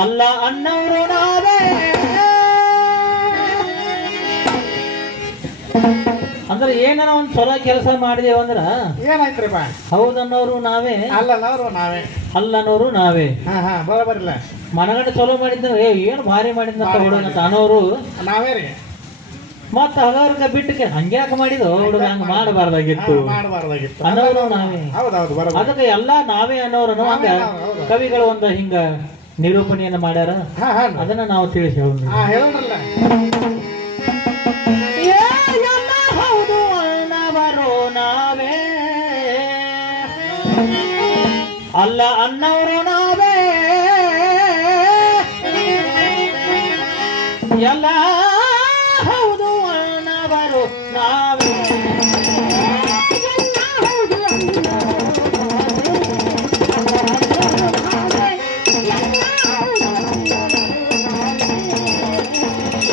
ಅಲ್ಲ ಅನ್ನವರು ನಾವೇ ಅಂದ್ರೆ ಏನಾರ ಒಂದ್ ಚಲೋ ಕೆಲಸ ಮಾಡಿದೇವ ಅಂದ್ರ ಏನಾಯ್ತ್ರಿಪ್ಪ? ಹೌದನ್ನೋರು ನಾವೇ, ಅಲ್ಲನವರು ನಾವೇ, ಅಲ್ಲನೋರು ನಾವೇ. ಬರೋಬರಿಲ್ಲ. ಮನಗಂಡ ಚಲೋ ಮಾಡಿದ್ನ ಏನು ಭಾರಿ ಮಾಡಿದ್ನಂತ ಹುಡುಗ ಅನ್ನೋರು ನಾವೇ ರೀ. ಮತ್ತ ಹಗರ್ಗ ಬಿಟ್ಟಕ್ಕೆ ಹಂಗ್ಯಾಕ ಮಾಡಿದ ಹುಡುಗ ಹಂಗ ಮಾಡಬಾರ್ದಾಗಿತ್ತು ಅನ್ನೋರು ನಾವೇ. ಅದಕ್ಕೆ ಎಲ್ಲಾ ನಾವೇ ಅನ್ನೋರು ಹಂಗ ಕವಿಗಳು ಒಂದು ಹಿಂಗ ನಿರೂಪಣೆಯನ್ನ ಮಾಡ್ಯಾರ. ಅದನ್ನ ನಾವು ತಿಳಿಸಿ ಹೇಳೋಣ್ರಲ್ಲ. ಹೌದು ಅನ್ನವರು ನಾವೇ, ಅಲ್ಲ ಅನ್ನವರು ನಾವೇ, ಎಲ್ಲ ಹೌದು ಅನ್ನವರು ನಾವೇ.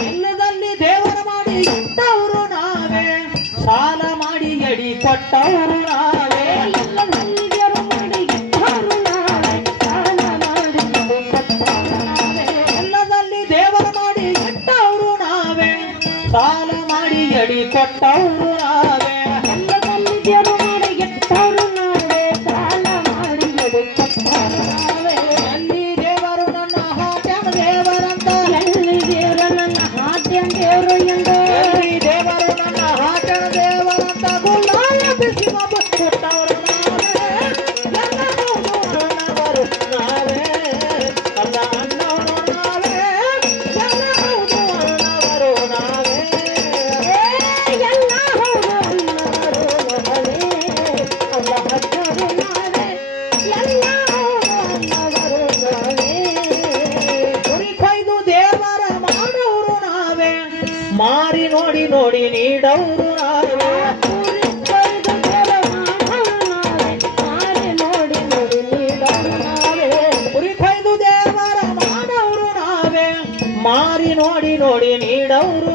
ಇಲ್ಲದಲ್ಲಿ ದೇವರ ಮಾಡಿ ಇಟ್ಟವರು ನಾವೇ, ಸಾಲ ಮಾಡಿ ಎಡಿ ಕೊಟ್ಟವರು ನಾವೇ. ಎಲ್ಲದಲ್ಲಿ ದೇವರ ಮಾಡಿ ಇಟ್ಟವರು ನಾವೇ, ಸಾಲ ಮಾಡಿ ಎಡಿ ಕೊಟ್ಟವರು ನಾವೇ. ಎಲ್ಲದಲ್ಲಿ ದೇವರು ಮಾಡಿ ಇಟ್ಟವರು ನಾವೇ, ಸಾಲ ಮಾಡಿ ಎಡಿ ಕೊಟ್ಟವರು ನಾವೇ. ಎಲ್ಲಿ ದೇವರು ನನ್ನ ಹಾಟ್ಯನ ದೇವರಂತ, ಎಲ್ಲಿ ದೇವರು ನನ್ನ ಹಾಟ್ಯನ ದೇವರು ಎಂದು, ಎಲ್ಲಿ ದೇವರು ನನ್ನ ಹಾಟ್ಯನ ದೇವರಂತ ಗುಲಾಲ ಬಿಸಿ ಕೊಟ್ಟವರು ನಾವೇ. ಎಲ್ಲ ಹೌದು ಅನ್ನವರು ನಾವೇ, ಅಲ್ಲ ಅನ್ನವರು ನಾವೇ, ಎಲ್ಲ ಹೌದು ಅನ್ನವರು ನಾವೇ. ಎಲ್ಲ ಹೌದು ಅನ್ನವರು ನಾವೇ, ಅಲ್ಲ ಹಚ್ಚರು ನಾವೇ, ಎಲ್ಲ ಹೌದು ಅನ್ನವರು ನಾವೇ. ಕುರಿ ಕೊಯ್ದು ದೇವರ ಮಾಡೋರು ನಾವೇ, ಮಾರಿ ನೋಡಿ ನೋಡಿ ನೀಡವರು ನಾವೇ. ಕುರಿ ಕೊಯ್ದು ದೇವರ ಮಾಡೋರು ನಾವೇ, ಮಾರಿ ನೋಡಿ ನೋಡಿ ನೀಡವರು ನಾವೇ. ಕುರಿ ಕೊಯ್ದು ದೇವರ ಮಾಡೋರು ನಾವೇ, ಮಾರಿ ನೋಡಿ ನೋಡಿ ನೀಡವರು